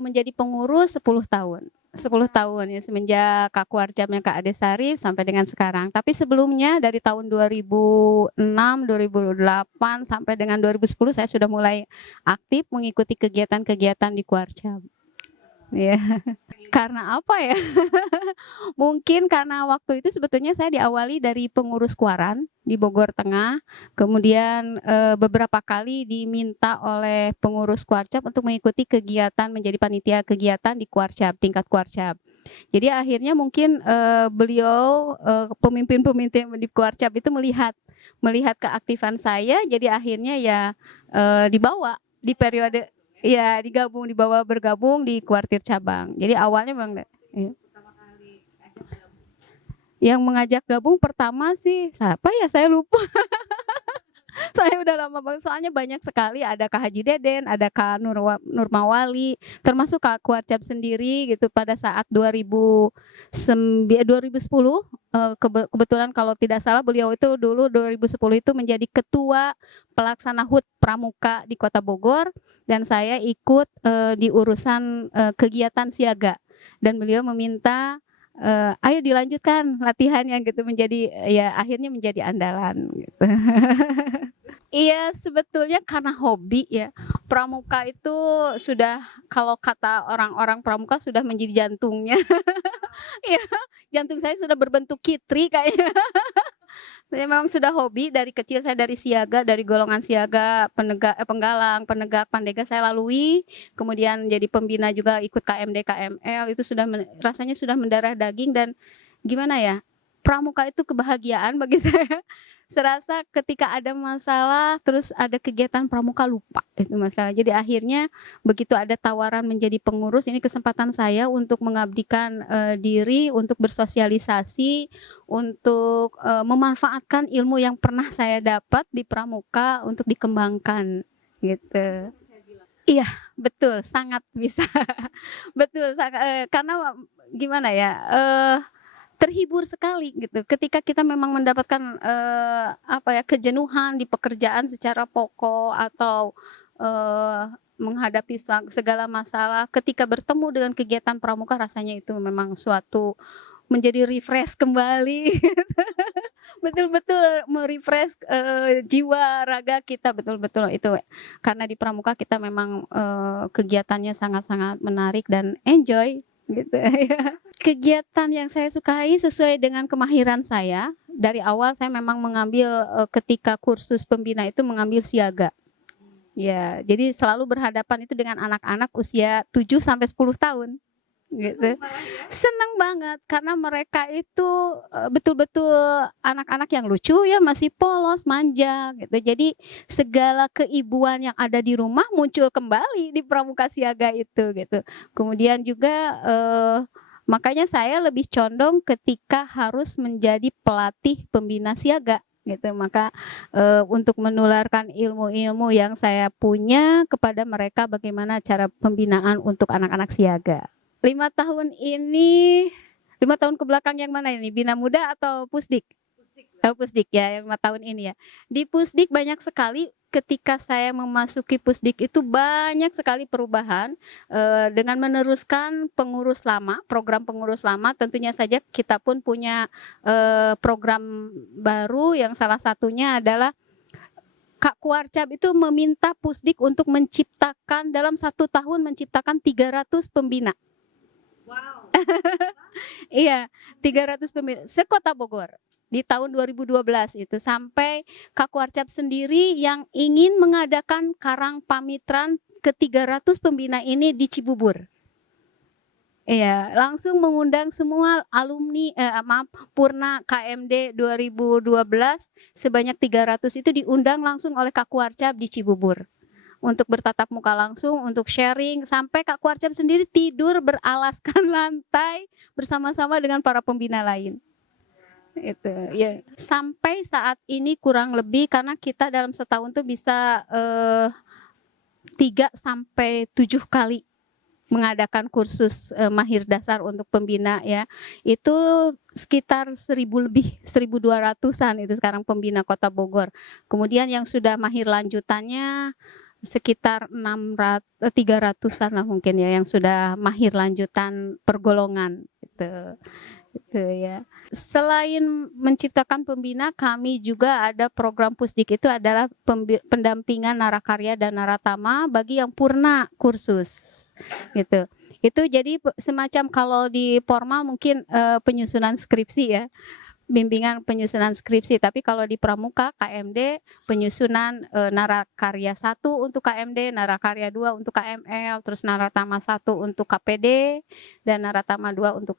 kalau menjadi pengurus 10 tahun. 10 tahun ya, semenjak Kakuarjabnya Kak Adesari sampai dengan sekarang. Tapi sebelumnya dari tahun 2006, 2008 sampai dengan 2010 saya sudah mulai aktif mengikuti kegiatan-kegiatan di Kuarjab. Ya. Karena apa ya? Mungkin karena waktu itu sebetulnya saya diawali dari pengurus Kuaran di Bogor Tengah, kemudian beberapa kali diminta oleh pengurus Kuarcap untuk mengikuti kegiatan menjadi panitia kegiatan di Kuarcap, tingkat Kuarcap. Jadi akhirnya mungkin beliau pemimpin-pemimpin di Kuarcap itu melihat keaktifan saya, jadi akhirnya ya dibawa di periode ya bergabung di Kuartir Cabang. Jadi awalnya memang ya. Yang mengajak gabung pertama sih siapa ya, saya lupa. Saya udah lama banget, soalnya banyak sekali, ada Kak Haji Deden, ada Kak Nurmawali, termasuk Kak Kuarcap sendiri gitu pada saat 2010 kebetulan kalau tidak salah beliau itu dulu 2010 itu menjadi ketua pelaksana HUT Pramuka di Kota Bogor, dan saya ikut di urusan kegiatan siaga, dan beliau meminta ayo dilanjutkan latihannya gitu, menjadi ya akhirnya menjadi andalan gitu. Iya, sebetulnya karena hobi ya. Pramuka itu sudah, kalau kata orang-orang pramuka, sudah menjadi jantungnya. Iya, jantung saya sudah berbentuk kitri kayaknya. Saya memang sudah hobi dari kecil, saya dari siaga, dari golongan siaga, penggalang, penegak, pandega saya lalui, kemudian jadi pembina juga, ikut KMD, KML, itu sudah rasanya sudah mendarah daging, dan gimana ya, pramuka itu kebahagiaan bagi saya. Serasa ketika ada masalah, terus ada kegiatan pramuka, lupa itu masalah. Jadi akhirnya begitu ada tawaran menjadi pengurus, ini kesempatan saya untuk mengabdikan diri, untuk bersosialisasi, untuk memanfaatkan ilmu yang pernah saya dapat di pramuka untuk dikembangkan gitu. Iya, betul, sangat bisa. Betul, karena gimana ya, terhibur sekali gitu ketika kita memang mendapatkan kejenuhan di pekerjaan secara pokok, atau menghadapi segala masalah, ketika bertemu dengan kegiatan pramuka, rasanya itu memang suatu menjadi refresh kembali. Betul-betul merefresh jiwa raga kita, betul-betul itu, karena di pramuka kita memang kegiatannya sangat-sangat menarik dan enjoy gitu ya. Kegiatan yang saya sukai sesuai dengan kemahiran saya. Dari awal saya memang mengambil ketika kursus pembina itu mengambil siaga. Ya, jadi selalu berhadapan itu dengan anak-anak usia 7 sampai 10 tahun. Gitu. Senang banget karena mereka itu betul-betul anak-anak yang lucu ya, masih polos, manja gitu. Jadi segala keibuan yang ada di rumah muncul kembali di pramuka siaga itu gitu. Kemudian juga makanya saya lebih condong ketika harus menjadi pelatih pembina siaga gitu. Maka untuk menularkan ilmu-ilmu yang saya punya kepada mereka, bagaimana cara pembinaan untuk anak-anak siaga. 5 tahun ini, 5 tahun ke belakang yang mana ini? Bina Muda atau Pusdik? Pusdik ya, 5 tahun ini ya. Di Pusdik banyak sekali, ketika saya memasuki Pusdik itu banyak sekali perubahan dengan meneruskan pengurus lama, program pengurus lama. Tentunya saja kita pun punya program baru, yang salah satunya adalah Kak Kuarcap itu meminta Pusdik untuk menciptakan dalam 1 tahun menciptakan 300 pembina. Wow. Iya, 300 pembina se-Kota Bogor di tahun 2012 itu, sampai Kak Kuarcap sendiri yang ingin mengadakan karang pamitran ke 300 pembina ini di Cibubur. Iya, langsung mengundang semua alumni Purna KMD 2012 sebanyak 300 itu diundang langsung oleh Kak Kuarcap di Cibubur untuk bertatap muka langsung, untuk sharing, sampai Kak Kuarcap sendiri tidur beralaskan lantai bersama-sama dengan para pembina lain. Itu ya. Sampai saat ini kurang lebih, karena kita dalam setahun tuh bisa 3 sampai 7 kali mengadakan kursus mahir dasar untuk pembina ya. Itu sekitar 1000 lebih, 1200-an itu sekarang pembina Kota Bogor. Kemudian yang sudah mahir lanjutannya sekitar 300-an lah mungkin ya yang sudah mahir lanjutan pergolongan gitu ya. Selain menciptakan pembina, kami juga ada program Pusdik itu adalah pendampingan narakarya dan naratama bagi yang purna kursus gitu. Itu jadi semacam kalau di formal mungkin penyusunan skripsi ya, bimbingan penyusunan skripsi, tapi kalau di pramuka KMD penyusunan narakarya 1 untuk KMD, narakarya 2 untuk KML, terus naratama 1 untuk KPD dan naratama 2 untuk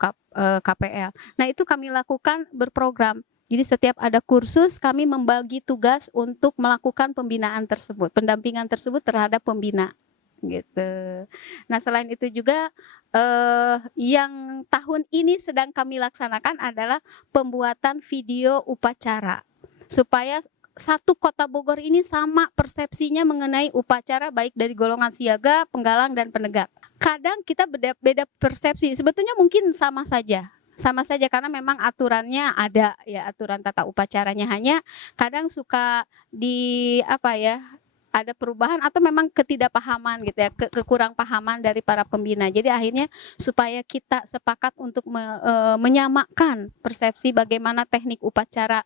KPL. Nah, itu kami lakukan berprogram. Jadi setiap ada kursus kami membagi tugas untuk melakukan pembinaan tersebut, pendampingan tersebut terhadap pembina gitu. Nah, selain itu juga yang tahun ini sedang kami laksanakan adalah pembuatan video upacara supaya satu Kota Bogor ini sama persepsinya mengenai upacara baik dari golongan siaga, penggalang dan penegak. Kadang kita beda persepsi, sebetulnya mungkin sama saja karena memang aturannya ada ya, aturan tata upacaranya, hanya kadang suka ada perubahan atau memang ketidakpahaman gitu ya, kekurang pahaman dari para pembina. Jadi akhirnya supaya kita sepakat untuk menyamakan persepsi bagaimana teknik upacara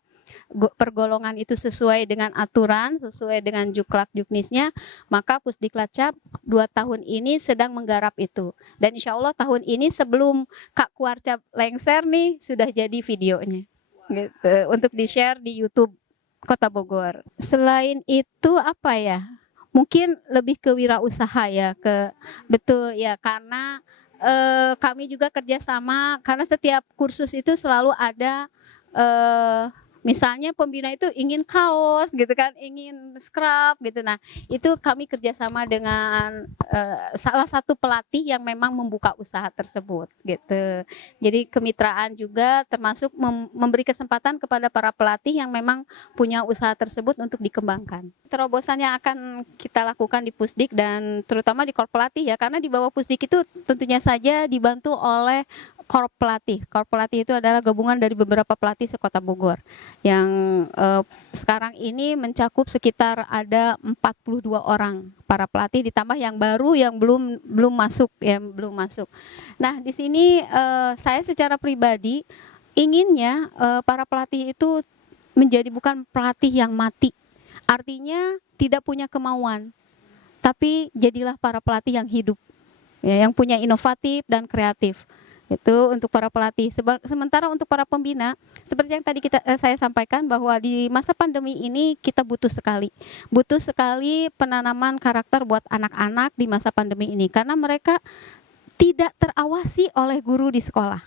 pergolongan itu sesuai dengan aturan, sesuai dengan juklak juknisnya, maka Pusdiklacap 2 tahun ini sedang menggarap itu. Dan insya Allah tahun ini sebelum Kak Kuarcap lengser nih sudah jadi videonya gitu, untuk di-share di YouTube Kota Bogor. Selain itu mungkin lebih ke wirausaha ya, betul ya, karena kami juga kerjasama, karena setiap kursus itu selalu ada misalnya pembina itu ingin kaos gitu kan, ingin scrub gitu. Nah, itu kami kerjasama dengan salah satu pelatih yang memang membuka usaha tersebut gitu. Jadi kemitraan juga termasuk memberi kesempatan kepada para pelatih yang memang punya usaha tersebut untuk dikembangkan. Terobosan yang akan kita lakukan di Pusdik dan terutama di Korp Pelatih ya, karena di bawah Pusdik itu tentunya saja dibantu oleh Korp Pelatih. Korp Pelatih itu adalah gabungan dari beberapa pelatih sekota Bogor yang sekarang ini mencakup sekitar ada 42 orang para pelatih, ditambah yang baru yang belum masuk. Nah, di sini saya secara pribadi inginnya para pelatih itu menjadi bukan pelatih yang mati. Artinya tidak punya kemauan, tapi jadilah para pelatih yang hidup, ya, yang punya inovatif dan kreatif. Itu untuk para pelatih. Sementara untuk para pembina, seperti yang tadi saya sampaikan bahwa di masa pandemi ini kita butuh sekali penanaman karakter buat anak-anak di masa pandemi ini, karena mereka tidak terawasi oleh guru di sekolah.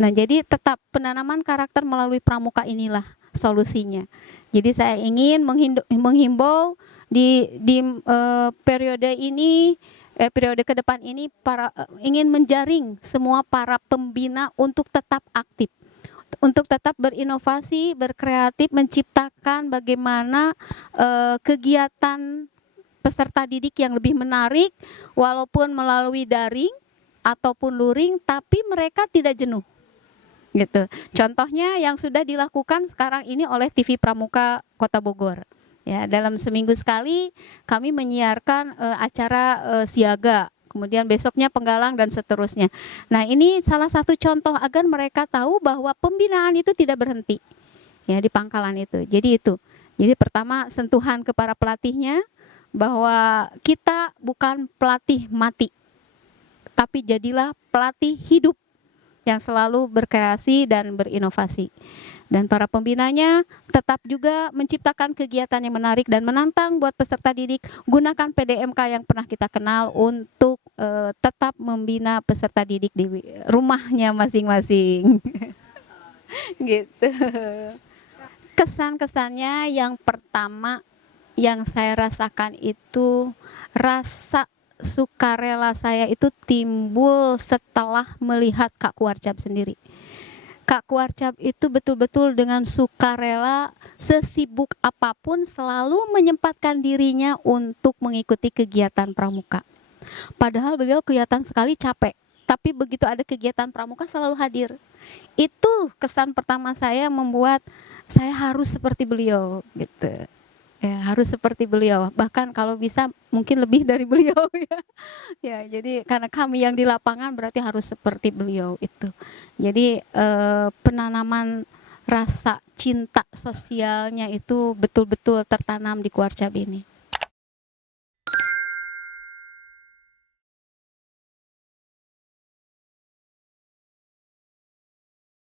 Nah, jadi tetap penanaman karakter melalui pramuka inilah solusinya. Jadi saya ingin menghimbau di periode ini, periode ke depan ini, ingin menjaring semua para pembina untuk tetap aktif, untuk tetap berinovasi, berkreatif, menciptakan bagaimana kegiatan peserta didik yang lebih menarik, walaupun melalui daring ataupun luring, tapi mereka tidak jenuh. Gitu. Contohnya yang sudah dilakukan sekarang ini oleh TV Pramuka Kota Bogor. Ya, dalam seminggu sekali kami menyiarkan acara siaga, kemudian besoknya penggalang dan seterusnya. Nah, ini salah satu contoh agar mereka tahu bahwa pembinaan itu tidak berhenti ya di pangkalan itu. Jadi pertama sentuhan ke para pelatihnya bahwa kita bukan pelatih mati, tapi jadilah pelatih hidup yang selalu berkreasi dan berinovasi. Dan para pembinanya tetap juga menciptakan kegiatan yang menarik dan menantang buat peserta didik. Gunakan PDMK yang pernah kita kenal untuk tetap membina peserta didik di rumahnya masing-masing. Gitu. Kesan-kesannya yang pertama yang saya rasakan itu rasa sukarela saya itu timbul setelah melihat Kak Kuarcap sendiri. Kak Kuarcap itu betul-betul dengan sukarela, sesibuk apapun selalu menyempatkan dirinya untuk mengikuti kegiatan pramuka. Padahal beliau kelihatan sekali capek, tapi begitu ada kegiatan pramuka selalu hadir. Itu kesan pertama saya membuat saya harus seperti beliau gitu. Ya, harus seperti beliau. Bahkan kalau bisa mungkin lebih dari beliau ya. Ya, jadi karena kami yang di lapangan berarti harus seperti beliau itu. Jadi penanaman rasa cinta sosialnya itu betul-betul tertanam di Kuarcabi ini.